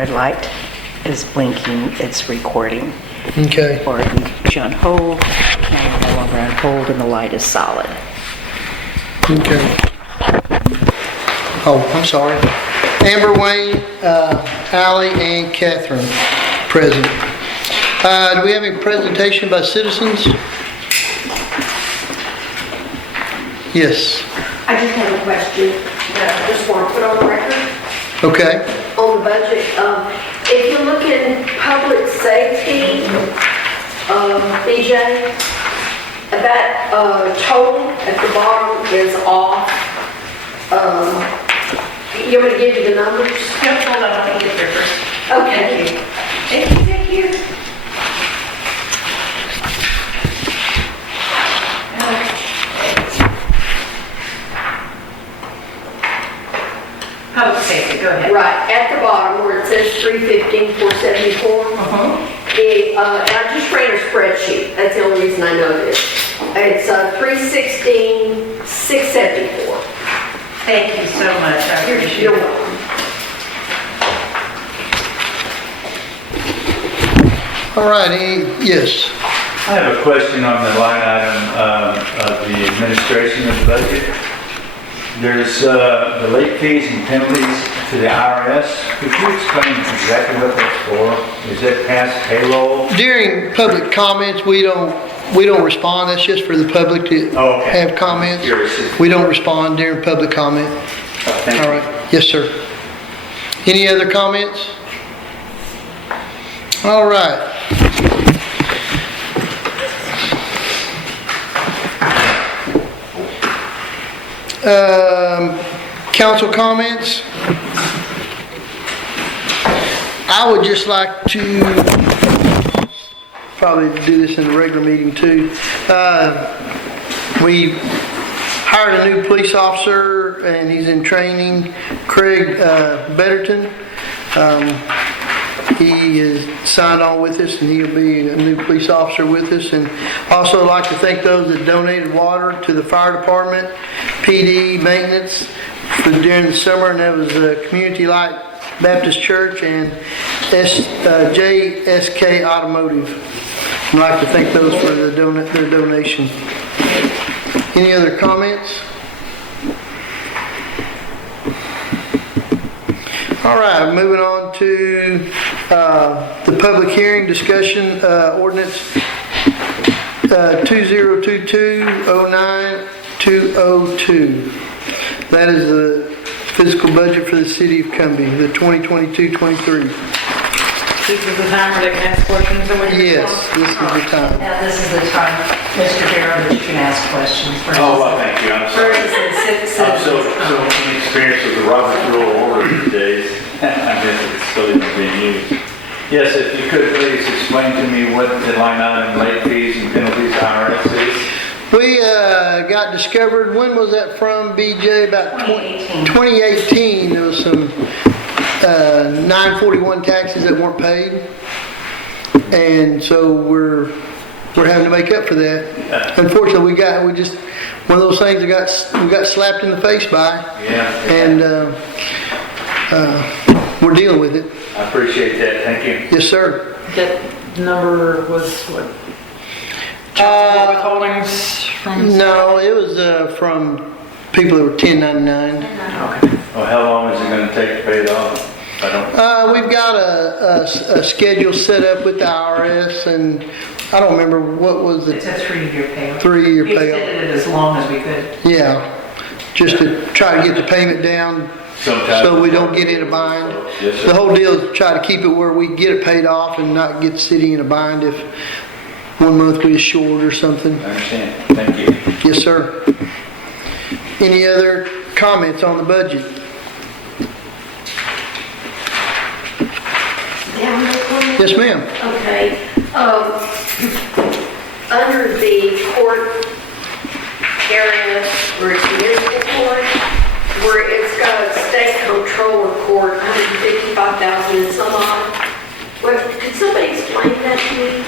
red light is blinking, it's recording. Okay. Or it can put you on hold, now you're no longer on hold and the light is solid. Okay. Oh, I'm sorry. Amber, Wayne, Allie, and Catherine present. Do we have any presentation by citizens? Yes. I just have a question that I just want to put on the record Okay. on the budget. If you look in public safety, BJ, that total at the bottom is off. You want me to give you the numbers? Yep, hold on, let me get there first. Okay. Thank you. Public safety, go ahead. Right, at the bottom where it says 315, 474. And I just ran a spreadsheet. That's the only reason I know this. It's 316, 674. Thank you so much, I appreciate You're it. welcome. All right. Yes. I have a question on the line item of the administration of the budget. There's the late fees and penalties to the IRS. Could you explain exactly what that's for? Is that past payroll? During public comments, we don't respond. That's just for the public to have comments. We don't respond during public comment. Thank you. All right. Yes, sir. Any other comments? All right. Council comments. I would just like to probably do this in the regular meeting too. We hired a new police officer and he's in training, Craig Betterton. He is signed on with us and he'll be a new police officer with us. And also like to thank those that donated water to the fire department, PD, maintenance during the summer, and that was Community Light Baptist Church and JSK Automotive. I'd like to thank those for their donation. Any other comments? All right, moving on to the public hearing discussion, ordinance 2022-09-202. That is the fiscal budget for the city of Cumbie, the 2022-23. This is the time where they can ask questions or what you're Yes, this is the time. Now, this is the time, Mr. Darrow, that you can ask questions. Oh, well, thank you. I'm sorry. I'm so inexperienced with the Robert's Rule of Order these days. I guess it's still even being used. Yes, if you could please explain to me what the line item late fees and penalties IRS is. We got discovered, when was that from, BJ? About 2018. There was some 941 taxes that weren't paid. And so we're having to make up for that. Unfortunately, we just one of those things that we got slapped in the face by. Yeah. And we're dealing with it. I appreciate that. Thank you. Yes, sir. That number was what? Withholdings from? No, it was from people that were 1099. Okay. Well, how long is it going to take to pay it off? I don't. We've got a schedule set up with the IRS, and I don't remember what was It's the a 3-year payoff. 3-year We payoff. extended it as long as we could. Yeah, just to try to get the payment down Sometimes. so we don't get in a bind. Yes, sir. The whole deal is to try to keep it where we get it paid off and not get the city in a bind if 1 month we is short or something. I understand. Thank you. Yes, sir. Any other comments on the budget? Down this one? Yes, ma'am. Okay. Under the court area where it's municipal court, where it's got a state controller court, 155,000 and some odd. Could somebody explain that to me?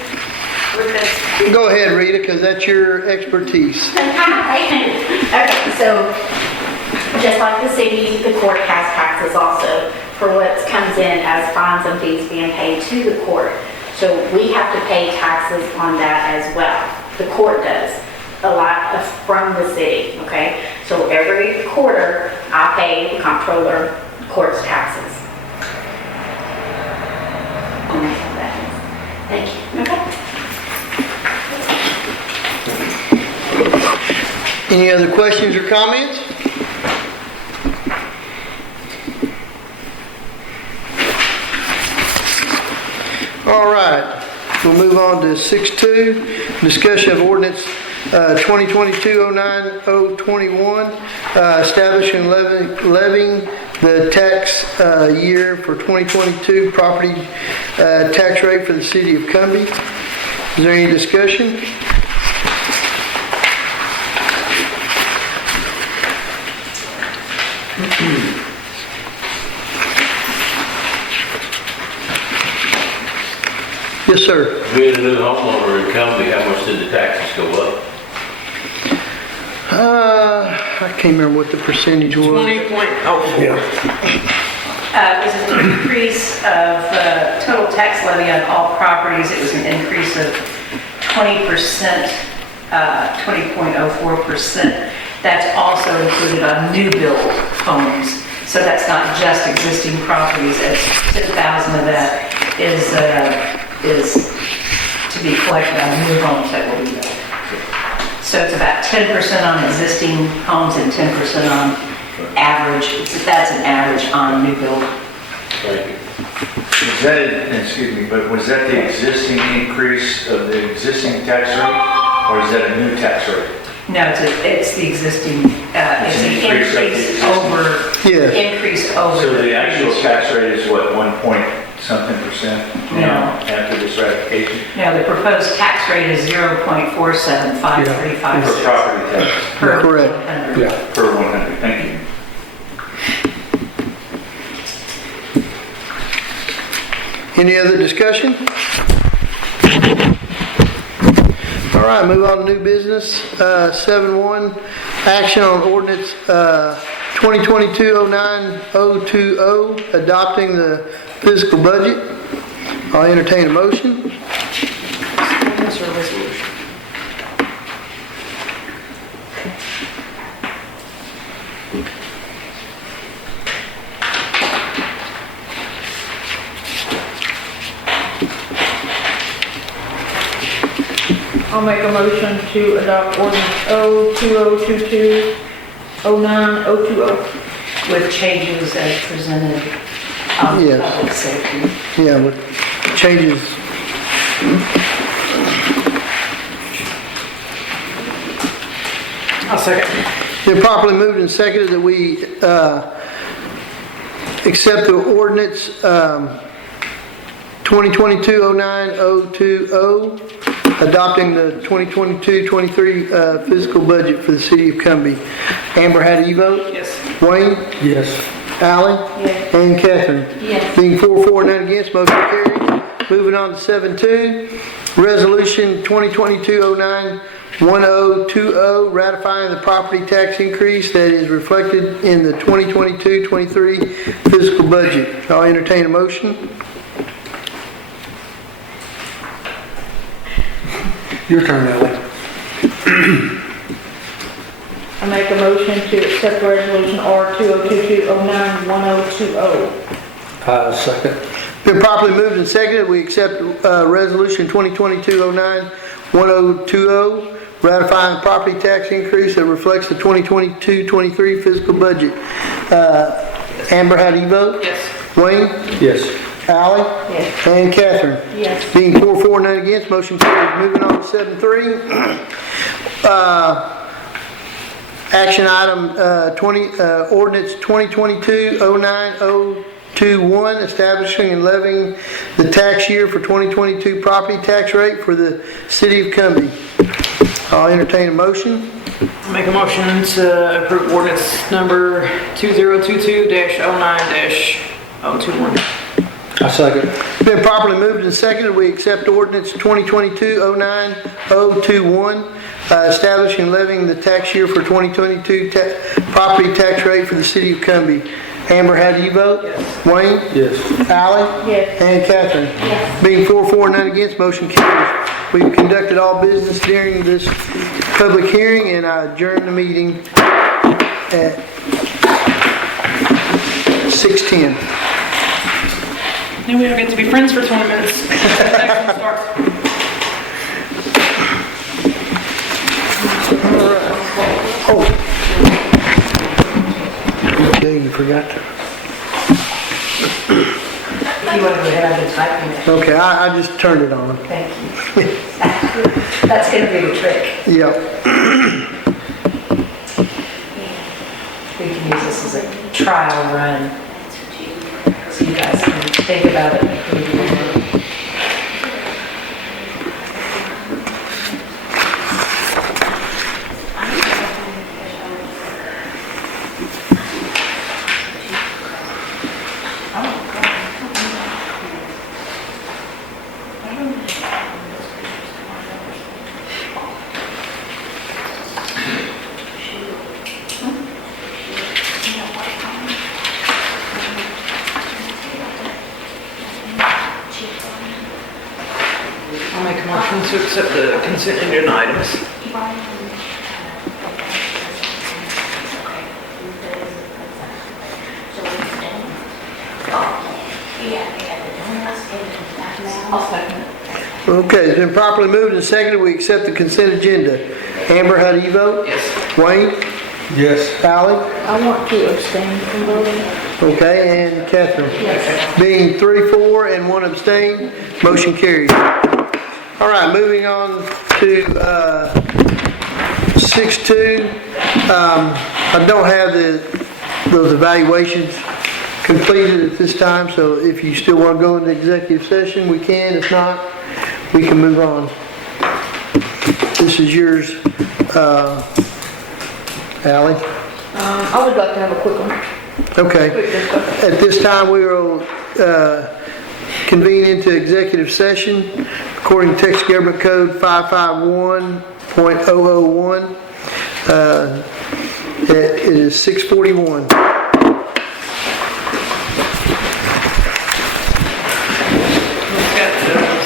What that's- Go ahead, Rita, because that's your expertise. Okay, so just like the city, the court has taxes also for what's come comes in as fines and fees being paid to the court. So we have to pay taxes on that as well. The court does, a lot from the city, okay? So every quarter, I pay the comptroller court's taxes. And that's what that is. Thank you. Okay. Any other questions or comments? All right, we'll move on to 6.2, discussion of ordinance 2022-09-021, establishing levying the tax year for 2022 property tax rate for the city of Cumbie. Is there any discussion? Yes, sir. Being a new homeowner in Cumbie, how much did the taxes go up? I can't remember what the percentage was. 20.04. It was an increase of total tax levy on all properties. It was an increase of 20%, 20.04%. That's also included on new build homes. So that's not just existing properties. It's 10,000 of that is to be collected on new homes that will be built. So it's about 10% on existing homes and 10% on average. That's an average on new build. Thank you. Was that, excuse me, but was that the existing increase of the existing tax rate, or is that a new tax rate? No, it's the existing, it's an increase over, Yeah. increase over. So the actual tax rate is what, 1-point-something% now after this ratification? No, the proposed tax rate is 0.475356. For property tax, Per Correct. 100. per 100, thank you. Any other discussion? All right, move on to new business. 7.1, action on ordinance 2022-09-020, adopting the fiscal budget. I'll entertain a motion. Ordinance or resolution? I'll make a motion to adopt ordinance 02022-09-020. With changes as presented on Yes. public safety. Yeah, with changes. I'll second. Been properly moved and seconded that we accept the ordinance 2022-09-020, adopting the 2022-23 fiscal budget for the city of Cumbie. Amber, how do you vote? Yes. Wayne? Yes. Ally? Yes. And Catherine? Yes. Being 4-4, none against, motion carried. Moving on to 7.2, resolution 2022-09-1020, ratifying the property tax increase that is reflected in the 2022-23 fiscal budget. I'll entertain a motion. Your turn, Ellie. I make a motion to accept resolution R 2022-09-1020. Second. Been properly moved and seconded, we accept resolution 2022-09-1020, ratifying the property tax increase that reflects the 2022-23 fiscal budget. Amber, how do you vote? Yes. Wayne? Yes. Ally? Yes. And Catherine? Yes. Being 4-4, none against, motion carries. Moving on to 7.3. Action item ordinance 2022-09-021, establishing and levying the tax year for 2022 property tax rate for the city of Cumbie. I'll entertain a motion. Make a motion to approve ordinance number 2022-09-021. I second. Been properly moved and seconded, we accept ordinance 2022-09-021, establishing and levying the tax year for 2022 property tax rate for the city of Cumbie. Amber, how do you vote? Yes. Wayne? Yes. Ally? Yes. And Catherine? Yes. Being 4-4, none against, motion carries. We've conducted all business during this public hearing, and I adjourn the meeting at 6:10. Then we all get to be friends for 20 minutes. Next one starts. Okay, you forgot to. If you want to go ahead, I've been typing it. Okay, I just turned it on. Thank you. That's going to be the trick. Yep. We can use this as a trial run, so you guys can think about it. I'll make a motion to accept the consent agenda items. I'll second it. Okay, it's been properly moved and seconded, we accept the consent agenda. Amber, how do you vote? Yes. Wayne? Yes. Ally? I want to abstain from voting. Okay, and Catherine? Being 3-4 and 1 abstain, motion carries. All right, moving on to 6-2. I don't have those evaluations completed at this time, so if you still want to go into executive session, we can. If not, we can move on. This is yours, Ally. I would like to have a quick one. Okay. At this time, we will convene into executive session according to Texas Government Code 551.001. It is 6:41.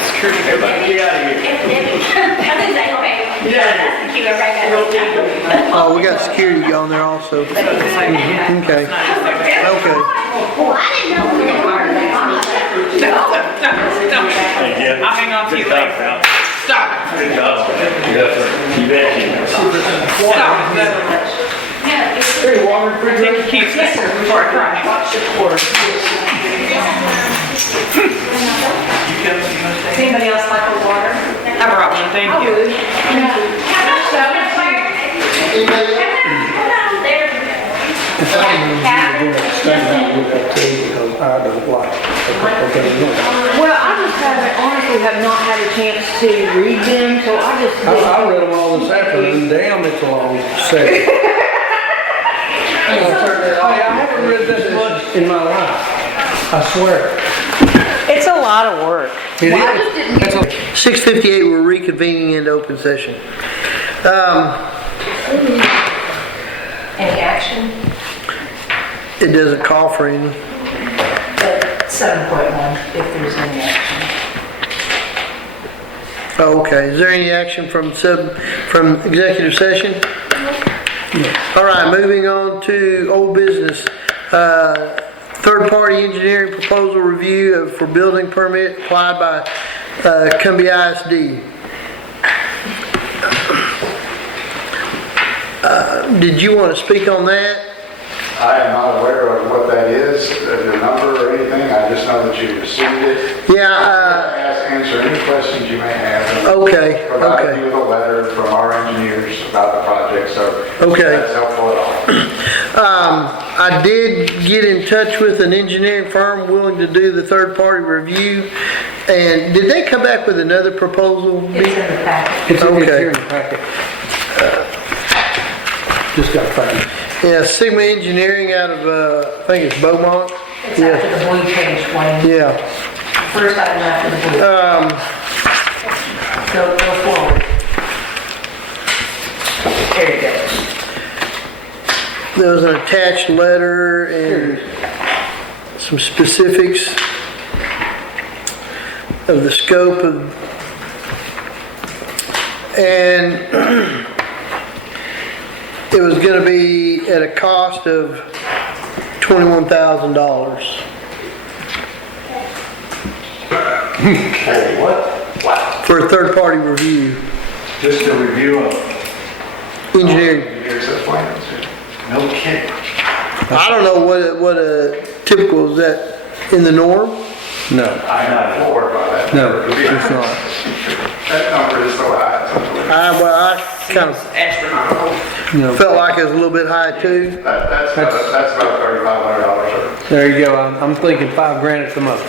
Security. Everybody get out of here. Oh, we got security on there also. Okay. Okay. I'll hang on to you later. Stop. Good job. You bet you. Stop. Take your keys before I cry. Does anybody else like the water? I brought one, thank you. If I remember, you were going to abstain, I would have to, because I don't like it. Okay, no. Well, I just honestly have not had a chance to read them, so I just didn't. I read them all this afternoon, damn, it's a long session. Hey, I haven't read this much in my life, I swear. It's a lot of work. It is. That's a- 6:58, we're reconvening into open session. Any action? It doesn't call for any. But 7.1, if there's any action. Oh, okay. Is there any action from executive session? All right, moving on to old business. Third-party engineering proposal review for building permit applied by Cumbia ISD. Did you want to speak on that? I am not aware of what that is, the number or anything, I just know that you received it. Yeah, Answer any questions you may have. okay, Provide okay. you with a letter from our engineers about the project, so. Okay. That's helpful at all. I did get in touch with an engineering firm willing to do the third-party review, and did they come back with another proposal? It's in the packet. It's Okay. here in the packet. Just got to find it. Yeah, Sigma Engineering out of, I think it's Beaumont. It's after the blue page, Wayne. Yeah. First item after the blue. Go forward. There you go. there was an attached letter and some specifics of the scope of, and it was gonna be at a cost of $21,000 Okay, what? for a third-party review, Just a review of, engineering. Here's the plans. no kidding. I don't know what a typical, is that in the norm? No, I'm not Forward by that. no, it's not. That number is so high. I kind of Astronomical. No. felt like it was a little bit high too. That's about $3,500, sir. There you go, I'm thinking $5,000 at the most.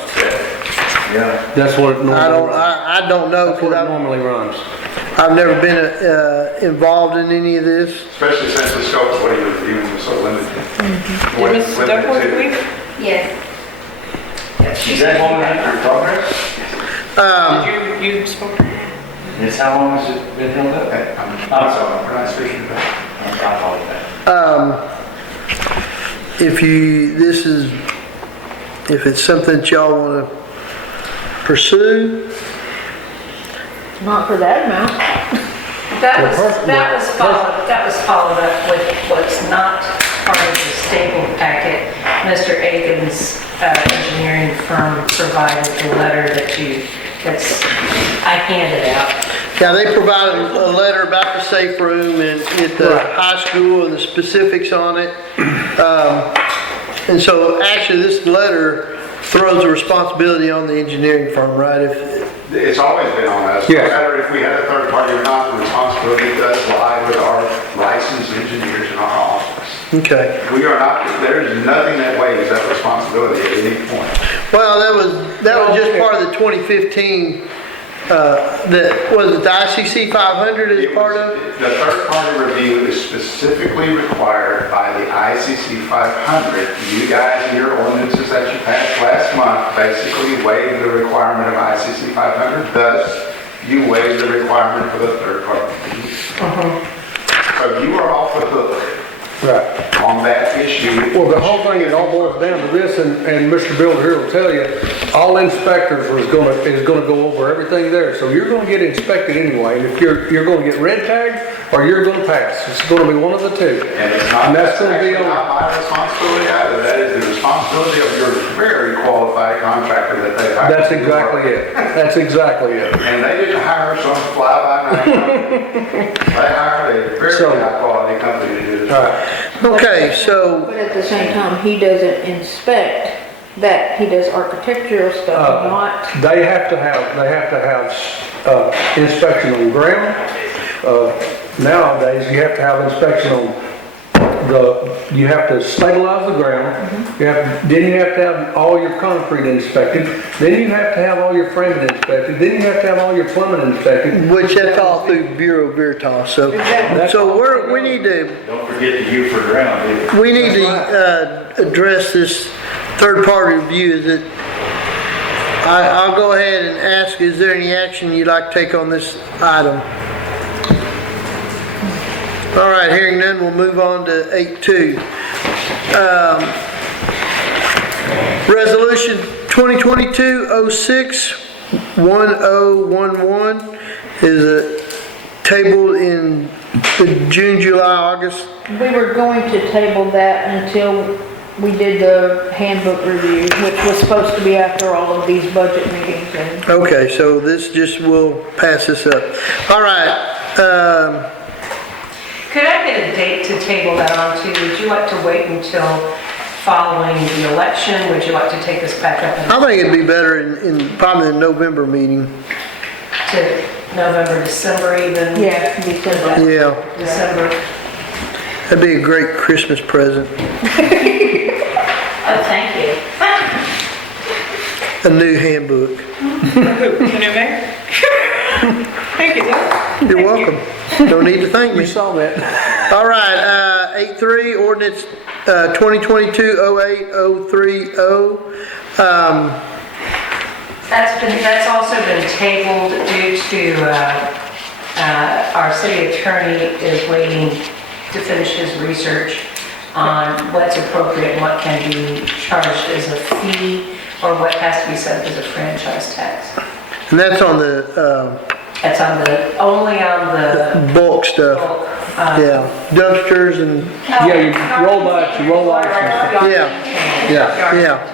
Yeah. That's what it normally runs. I don't know, That's what because it normally runs. I've never been involved in any of this. Especially since the scope of what you're reviewing was so limited. Did Ms. Duckworth leave? Yes. Is that long enough for progress? Did you spoke? It's how long has it been held up? Okay, I'm sorry, we're not speaking about it. I apologize. If it's something that y'all want to pursue, Not for that amount. That was followed up with what's not part of the stable packet. Mr. Aiken's engineering firm provided the letter I handed out. yeah, they provided a letter about the safe room and at the high school and the specifics on it. And so actually this letter throws the responsibility on the engineering firm, right? It's always been on us. Yes. No matter if we had a third party or not, the responsibility does lie with our licensed engineers in our office. Okay. We are not, there's nothing that weighs that responsibility at any point. Well, that was just part of the 2015, was it the ICC 500 as part of? The third party review is specifically required by the ICC 500. You guys in your ordinances that you passed last month basically waived the requirement of ICC 500. Thus, you waived the requirement for the third party review. So you are off the hook Right. on that issue. Well, the whole thing, it all boils down to this, and Mr. Builder here will tell you, all inspectors is gonna go over everything there, so you're gonna get inspected anyway, and if you're gonna get red tagged, or you're gonna pass, it's gonna be one of the two. And it's not, And that's that's gonna be actually on, not my responsibility either. That is the responsibility of your very qualified contractor that they hired. that's exactly it, that's exactly it. And they didn't hire some fly-by-night company. They hired a very So- high-quality company to do this. All right, Okay, so, But at the same time, he doesn't inspect that, he does architectural stuff, not, they have to have inspection on ground. Nowadays, you have to have inspection on you have to stabilize the ground, then you have to have all your concrete inspected, then you have to have all your framing inspected, then you have to have all your plumbing inspected. which that's all through Bureau Veritas, so we need to Don't forget the U for ground, either. We need to address this third-party review. Is it, I'll go ahead and ask, is there any action you'd like to take on this item? All right, hearing none, we'll move on to 8.2. Resolution 2022-06-1011 is tabled in the June, July, August. we were going to table that until we did the handbook review, which was supposed to be after all of these budget meetings and. Okay, so this just will pass this up. All right, Could I get a date to table that on to? Would you like to wait until following the election? Would you like to take this back up I think it'd be better in probably the November meeting. to November, December even? Yeah, December. Yeah, December. that'd be a great Christmas present. Oh, thank you. A new handbook. The new mayor? Thank you, Doug. You're welcome. Don't need to thank You me. saw that. All right, 8.3, ordinance 2022-08-030. That's also been tabled due to, our city attorney is waiting to finish his research on what's appropriate and what can be charged as a fee or what has to be set up as a franchise tax. And that's on the, That's on the, only on the bulk stuff. bulk. Yeah, dumpsters and, Yeah, you roll bikes, you roll lights and stuff. yeah, Yeah. yeah.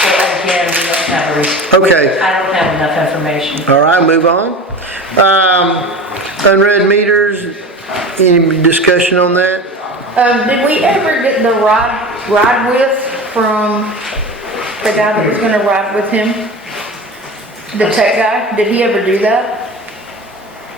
So again, we don't have a, Okay, I don't have enough information. all right, move on. Unread meters, any discussion on that? Did we ever get the ride with from the guy that was gonna ride with him? The tech guy, did he ever do that?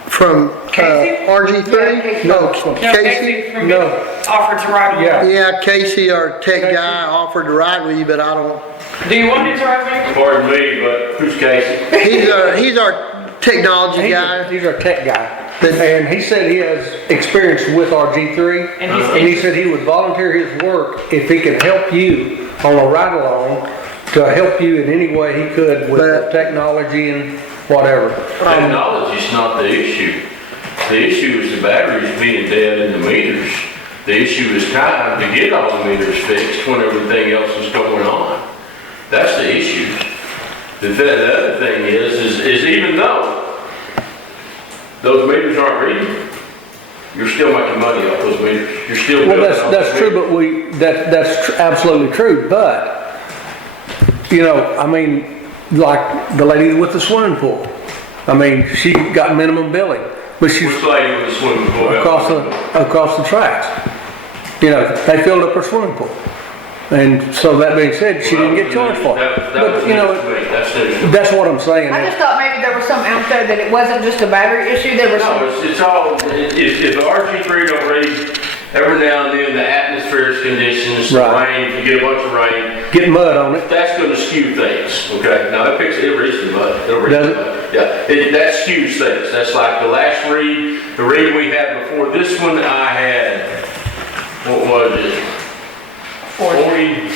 From, Casey? RG3? No, No, Casey? Casey from No. offered to ride with Yeah. me. Yeah, Casey, our tech guy, offered to ride with you, but I don't, Do you want him to ride with me? Pardon me, but who's Casey? he's our technology guy. He's our tech guy. But- And he said he has experience with our G3. And he's- And he said he would volunteer his work if he can help you on a ride along to help you in any way he could with the But- technology and whatever. Technology's not the issue. The issue is the batteries being dead in the meters. The issue is time to get all the meters fixed when everything else is going on. That's the issue. The other thing is even though those meters aren't reading, you're still making money off those meters. You're still Well, building off that's the true, meters. but that's absolutely true, but, you know, I mean, like the lady with the swimming pool. I mean, she got minimum billing, but she's Which lady with the swimming pool? across the tracks. You know, they filled up her swimming pool. And so that being said, she didn't get charged for it. That was But, you know, news to me. That's news to me. that's what I'm saying. I just thought maybe there was something out there that it wasn't just a battery issue, there was No, some. it's all, if the RG3 don't read, every now and then the atmospheric conditions, the Right. rain, you get a bunch of rain, Get mud on it. that's gonna skew things, okay? Now, it reads the mud, it'll read Does the it? mud. Yeah, that skews things. That's like the last read, the read we had before this one, I had, what was it? 40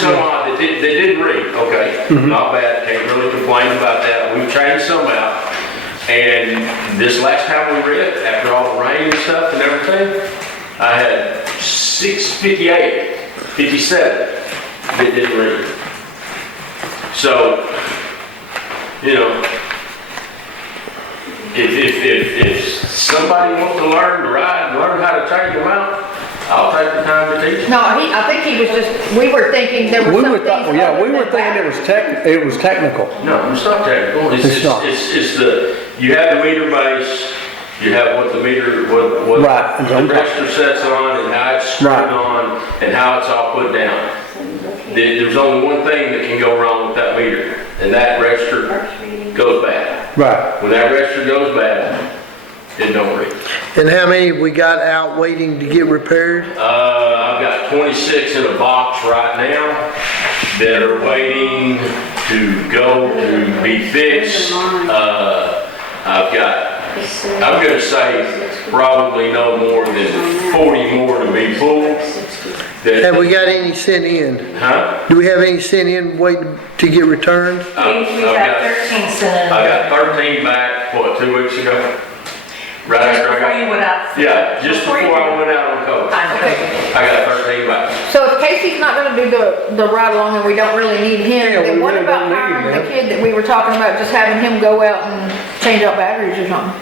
some odd that didn't read, okay? Not bad, can't really complain about that. We've changed some out. And this last time we read, after all the rain and stuff and everything, I had 658, 57 that didn't read. So, you know, if somebody wants to learn to ride and learn how to change them out, I'll take the time to teach them. No, I think he was just, we were thinking there were We some were, things. yeah, we other were than thinking it was technical. No, it's not technical. It's not. It's the, you have the meter base, you have what the meter, what Right. the register sets on and how it's screwed Right. on and how it's all put down. There's only one thing that can go wrong with that meter, and that register goes bad. Right. When that register goes bad, it don't read. And how many have we got out waiting to get repaired? I've got 26 in a box right now that are waiting to go to be fixed. I've got, I'm gonna say probably no more than 40 more to be pulled. Have we got any sent in? Huh? Do we have any sent in waiting to get returned? We've got 13 cents. I got 13 back, what, 2 weeks ago? Right Just after I before you got, went out. yeah, just before I went out on coast. I got 13 back. So if Casey's not gonna do the ride along and we don't really need him, Yeah, we then what really about don't need hiring him. the kid that we were talking about, just having him go out and change out batteries or something?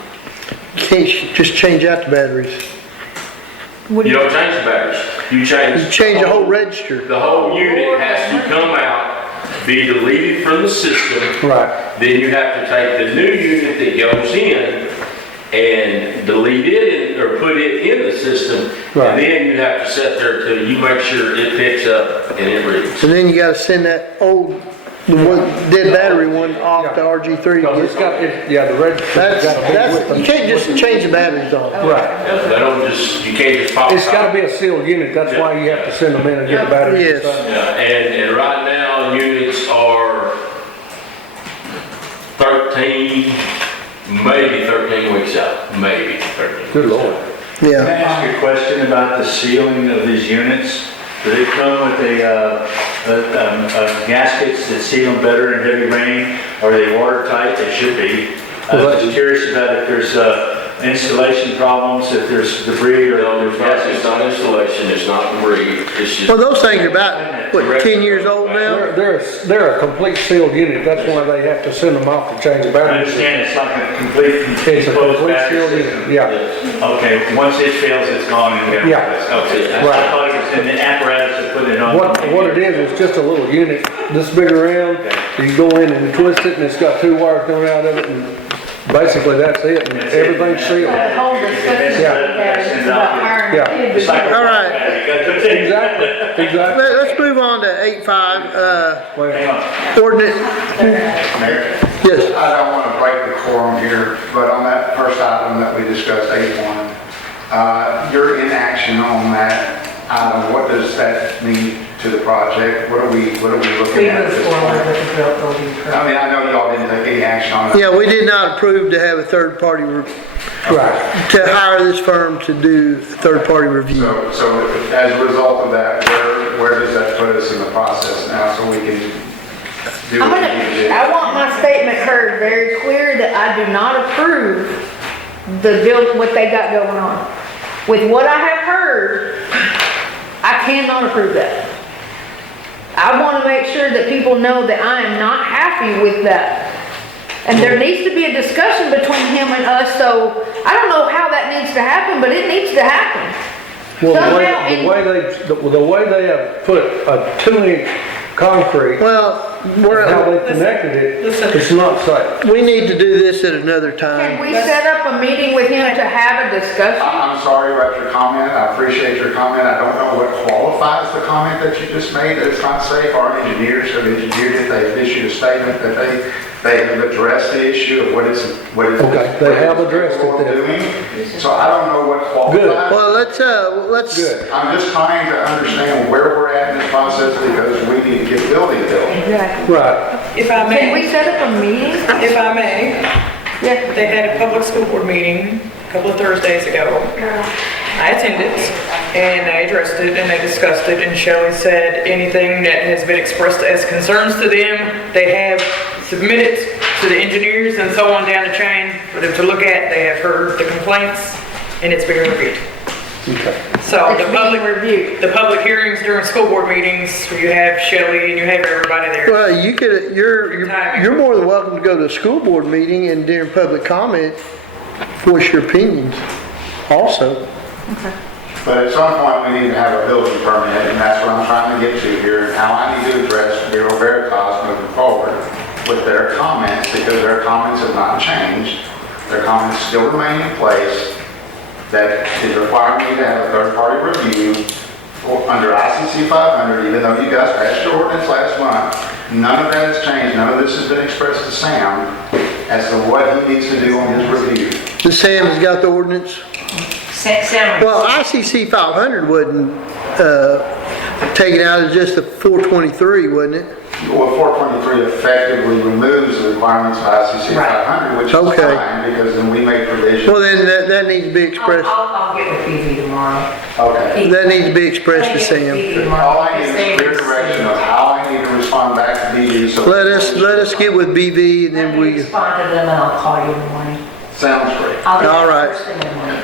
Can't just change out the batteries. What do You you- don't change the batteries. You change. You change the whole register. The whole unit has to come out, be deleted from the system. Right. Then you have to take the new unit that goes in and delete it or put it in the system. Right. And then you have to sit there till you make sure it picks up and it reads. And then you gotta send that old, the one, dead battery one off to RG3. Because it's got, yeah, the register's That's, got to be with them. you can't just change the batteries off. Right. They don't just, you can't just pop. It's got to be a sealed unit. That's why you have to send them in and get the batteries. and Yes. stuff. Yeah, and right now, units are 13, maybe 13 weeks out, maybe 13. Good Lord. Can I Yeah. ask you a question about the sealing of these units? Do they come with gaskets that seal them better in heavy rain? Are they watertight? They should be. I was just curious about if there's installation problems, if there's debris or? No, it's not installation, it's not debris, it's just. Well, those things are about, what, 10 years old now? They're a complete sealed unit, that's why they have to send them off to change the I battery. understand it's like a complete It's a closed complete battery sealed system. unit, yeah. Okay, once it fails, it's gone and we have to Yeah. replace it. Okay, I Right. thought it was in the apparatus to put it on. What it is just a little unit, this big around, you go in and twist it, and it's got 2 wires coming out of it, and basically that's it, and everything's sealed. That whole discussion Yeah. we had is about hiring Yeah. a kid It's to like do a All right. battery, you gotta put it in. Exactly, exactly. Let's move on to 8.5, Hang on. ordinance, Mayor, yes. I don't want to break the quorum here, but on that first item that we discussed, 8.1, your inaction on that item, what does that mean to the project? What are we looking We at? at move this forward point? with the building permit. I mean, I know y'all didn't take any action on it. Yeah, we did not approve to have a third party, Right. to hire this firm to do third party review. So as a result of that, where does that put us in the process now so we can do I'm what we need to do? I want my statement heard very clear that I do not approve what they got going on. With what I have heard, I cannot approve that. I want to make sure that people know that I am not happy with that. And there needs to be a discussion between him and us, so I don't know how that needs to happen, but it needs to happen. Well, Somehow the way they have put a 2-inch concrete, Well, how they connected it, it's not safe. we need to do this at another Can time. we set up a meeting with him to have a discussion? I'm sorry about your comment. I appreciate your comment. I don't know what qualifies the comment that you just made, that it's not safe. Our engineers have engineered it. They've issued a statement that they have addressed the issue of what it's. Okay, they have addressed it then. doing. So I don't know what Good. qualifies. Well, let's, Good. I'm just trying to understand where we're at in this process because we need to get building built. Exactly. Right. If I Can we may, set up a meeting? if I may, Yeah. they had a public school board meeting a couple of Thursdays ago. I attended, and they addressed it, and they discussed it, and Shelley said anything that has been expressed as concerns to them, they have submitted to the engineers and so on down the chain for them to look at. They have heard the complaints, and it's being reviewed. Okay. So It's being reviewed. the public hearings during school board meetings, you have Shelley and you have everybody there. well, you're more than welcome to go to a school board meeting and during public comment, voice your opinions also. But at some point, we need to have a building permit, and that's what I'm trying to get to here, and how I need to address Bureau Veritas moving forward with their comments, because their comments have not changed. Their comments still remain in place, that is requiring me to have a third-party review under ICC 500, even though you guys passed your ordinance last month. None of that has changed, none of this has been expressed to Sam as to what he needs to do on his review. The Sam has got the ordinance? Sam, Well, ICC 500 wasn't, taken out as just the 423, wasn't it? Well, 423 effectively removes the requirements of ICC 500, which is Okay. fine, because then we make provision. Well, then that needs to be expressed, I'll get with BB tomorrow. Okay. that needs to be expressed to I'll get with Sam. BB tomorrow. All I need is clear direction of how I need to respond back to DD, so. Let us get with BB and then Let me we, respond to them and I'll call you in the morning. Sounds great. I'll do All that right. first thing in the morning.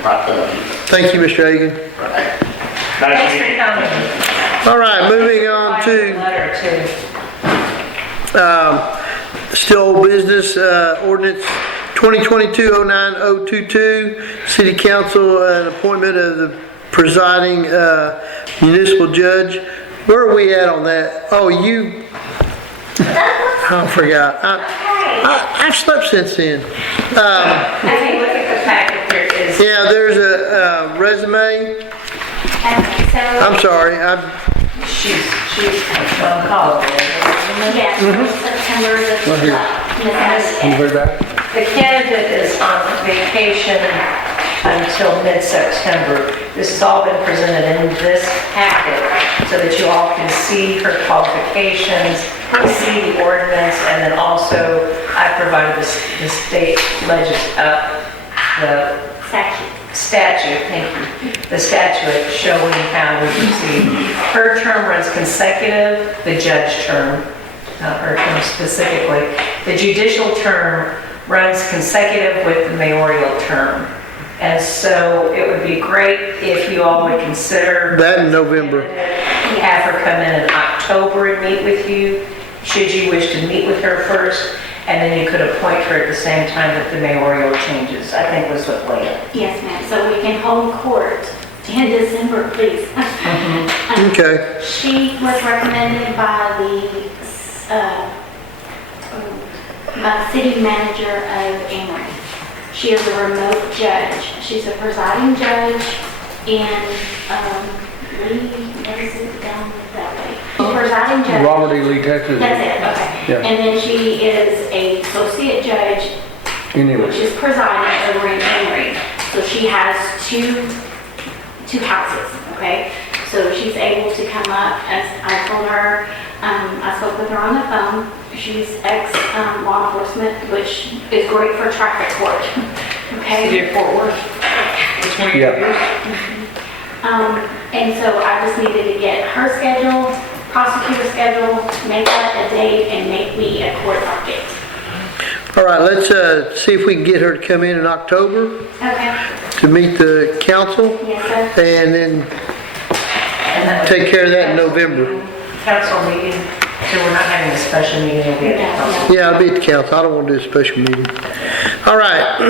thank you, Mr. Hagan. Nice Thanks meeting for you. coming. All right, moving on I'll to, letter too. still old business, ordinance 2022-09022, city council, an appointment of the presiding, municipal judge. Where are we at on that? Oh, you, I forgot. I've slept since then. I think look at the packet, there is. Yeah, there's a, resume. I'm sorry, She's on call. Yes, September You heard that? The candidate is on vacation until mid-September. This has all been presented in this packet so that you all can see her qualifications, see the ordinance, and then also I provided the state the statute, thank you, the statute showing how we proceed. Her term runs consecutive, the judge term, not her term specifically. The judicial term runs consecutive with the mayoral term. And so it would be great if you all would consider. That in November. Have her come in October and meet with you, should you wish to meet with her first, and then you could appoint her at the same time that the mayoral changes, I think was the plan. Yes, ma'am, so we can hold court in December, please. Okay. She was recommended by the city manager of Amory. She is a remote judge. She's a presiding judge in what is it down that way? Presiding judge. Robert E. Lee, Texas. That's it, okay. Yeah. And then she is a associate judge, Anyway. which is presiding over in Amory. So she has two houses, okay? So she's able to come up, as I told her, I spoke with her on the phone. She's ex-law enforcement, which is great for traffic court, okay? City of Fort Worth. For 20 Yeah. years. And so I just needed to get her schedule, prosecutor schedule, make that a date, and make me a court docket. All right, let's see if we can get her to come in October Okay, to meet the council, yes, sir. and then And then take care of that in November. Council meeting, so we're not having a special meeting, it'll be at the council. Yeah, I'll be at the council. I don't want to do a special meeting. All right,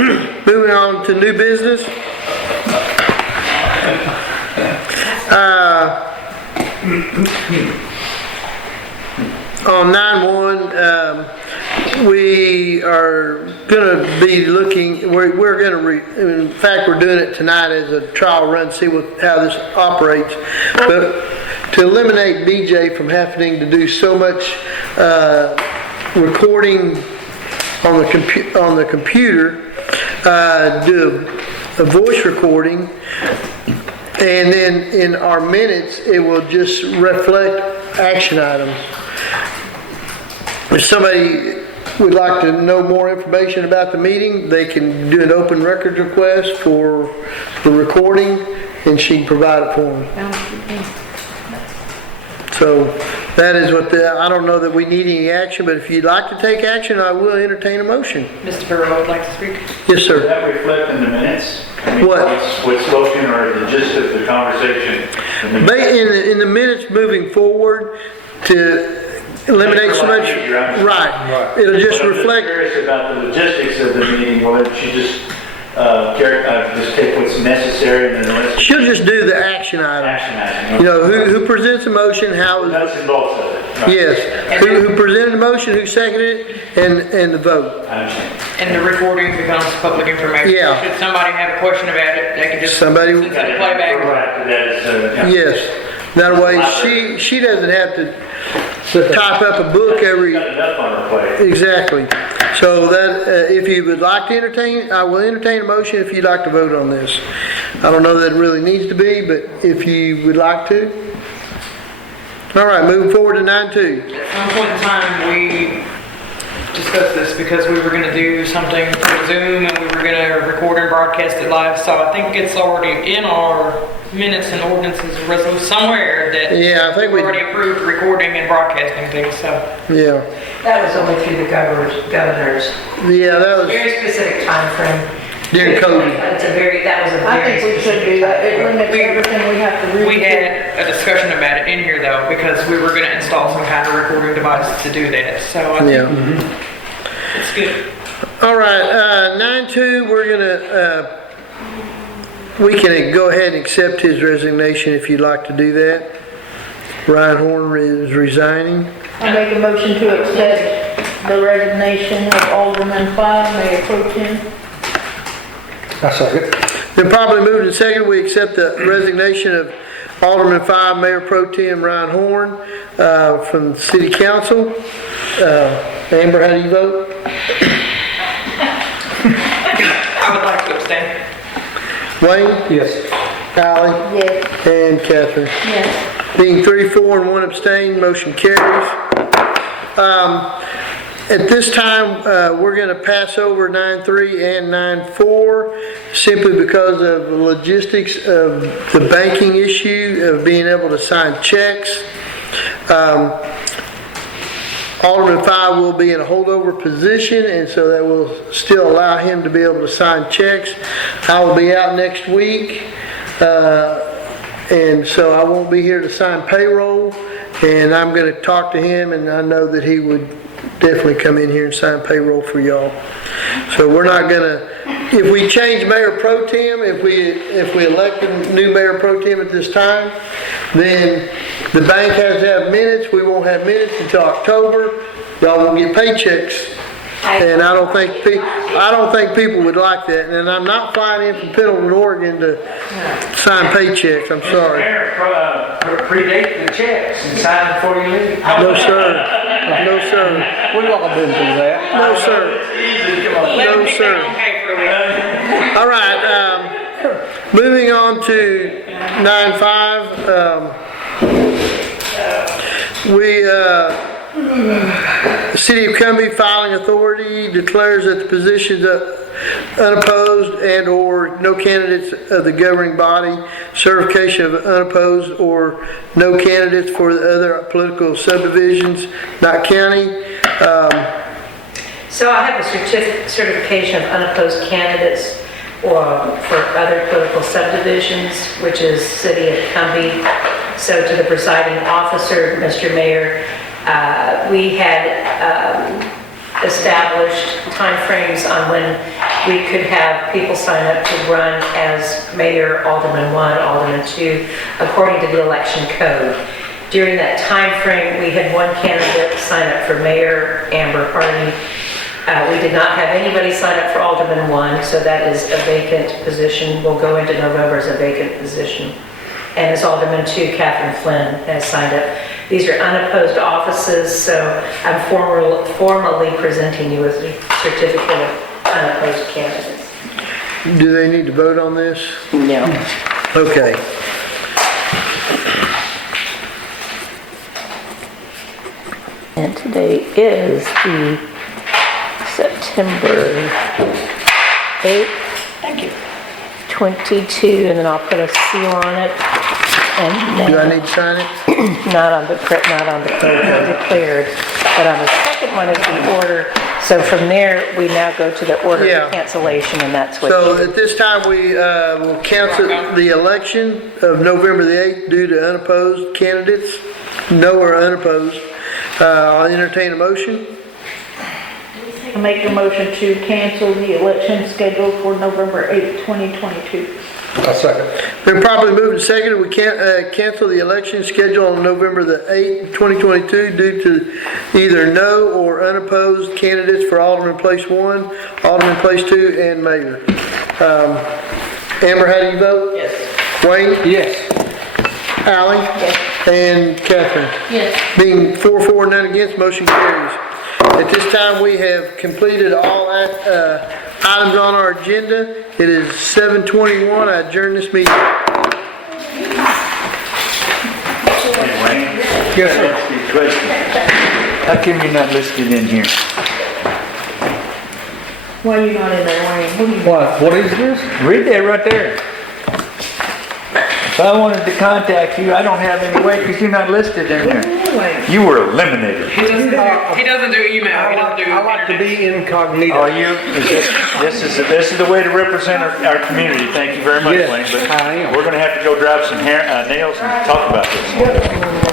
moving on to new business. On 9/1, we are going to be looking, we're going to, in fact, we're doing it tonight as a trial run, see how this operates. But to eliminate BJ from having to do so much recording on the computer, do a voice recording, and then in our minutes, it will just reflect action items. If somebody would like to know more information about the meeting, they can do an open records request for the recording, and she can provide it for them. So that is what I don't know that we need any action, but if you'd like to take action, I will entertain a motion. Mr. Burrow would like to speak. Yes, Does sir. that reflect in the minutes? I mean, What? What's spoken or the gist of the conversation? In the minutes moving forward, to eliminate so much, right, it'll just But I'm reflect. curious about the logistics of the meeting. Will she just take what's necessary and then the rest She'll just do the action items. action item? You know, who presents a motion, how is, Nuts and bolts of it. Right. yes, who presented the motion, who seconded it, and the vote. I understand. And the recording becomes public information. Yeah. Should somebody have a question about it, they can just. Somebody- Since it's a playback. Right, that is, yeah. Yes, that way she doesn't have to type up a book every, Got enough on her plate. exactly. So that, if you would like to entertain, I will entertain a motion if you'd like to vote on this. I don't know that it really needs to be, but if you would like to. All right, moving forward to 9/2. At some point in time, we discussed this because we were gonna do something for Zoom and we were gonna record and broadcast it live. So I think it's already in our minutes and ordinances or resolution somewhere that Yeah, I think we we, already approved recording and broadcasting things, so. yeah. That was only through the governors. Yeah, that was Very specific time frame. during COVID. That was a very I think we should do that. It limits everything we have to read. We had a discussion about it in here though, because we were gonna install some kind of recording device to do that, so I Yeah. think it's good. All right, 9/2, we're gonna, we can go ahead and accept his resignation if you'd like to do that. Ryan Horn is resigning. I make a motion to accept the resignation of Alderman Clyde, Mayor Pro Tem. I second. Then probably moved and second, we accept the resignation of Alderman 5, Mayor Pro Tem Ryan Horn, from the City Council. Amber, how do you vote? I would like to abstain. Wayne? Yes. Ally? Yes. And Catherine? Yes. Being 3-4 and 1 abstain, motion carries. At this time, we're going to pass over 9-3 and 9-4 simply because of the logistics of the banking issue of being able to sign checks. Alderman Five will be in a holdover position, and so that will still allow him to be able to sign checks. I will be out next week, and so I won't be here to sign payroll, and I'm gonna talk to him, and I know that he would definitely come in here and sign payroll for y'all. So we're not gonna, if we change Mayor Pro Tem, if we elect a new Mayor Pro Tem at this time, then the bank has to have minutes. We won't have minutes until October. Y'all won't get paychecks. And I don't think people would like that. And I'm not flying in from Pendleton, Oregon to sign paychecks. I'm sorry. Mayor, predate the checks and sign before you leave. No, sir. No, sir. We've all been through that. No, sir. No, sir. All right, moving on to 9.5. The City of Cumbie Filing Authority declares that the positions unopposed and/or no candidates of the governing body, certification of unopposed or no candidates for the other political subdivisions, not county. So I have a certification of unopposed candidates or for other political subdivisions, which is City of Cumbie. So to the presiding officer, Mr. Mayor, we had established timeframes on when we could have people sign up to run as mayor, alderman 1, alderman 2, according to the election code. During that time frame, we had one candidate sign up for mayor, Amber Hardy. We did not have anybody sign up for alderman 1, so that is a vacant position. We'll go into November as a vacant position. And as alderman 2, Catherine Flynn has signed up. These are unopposed offices, so I'm formally presenting you with a certificate of unopposed candidates. Do they need to vote on this? No. Okay. And today is the September 8th. Thank you. 22, and then I'll put a seal on it. And Do I then, need to sign it? not on the declared, but on the second one is the order. So from there, we now go to the order Yeah. of cancellation, and that's what. So at this time, we will cancel the election of November the 8th due to unopposed candidates, no or unopposed. I'll entertain a motion. I make a motion to cancel the election scheduled for November 8th, 2022. A second. Been properly moved and seconded, we can't cancel the election scheduled on November the 8th, 2022 due to either no or unopposed candidates for Alderman Place 1, Alderman Place 2, and Mayor. Amber, how do you vote? Yes. Wayne? Yes. Ally? Yes. And Catherine? Yes. Being 4-4, none against, motion carries. At this time, we have completed all items on our agenda. It is 7:21. I adjourn this meeting. Hey, Wayne, Yes, sir. ask you a question. How come you're not listed in here? Why are you not in there, Wayne? What do you? What is this? Read that right there. If I wanted to contact you, I don't have any way because you're not listed in there. You were eliminated. He doesn't do email, he doesn't do I like to be incognito. Are you? This is the way to represent our community. Thank you very much, Yes, Wayne. But I am. we're going to have to go drive some nails and talk about this.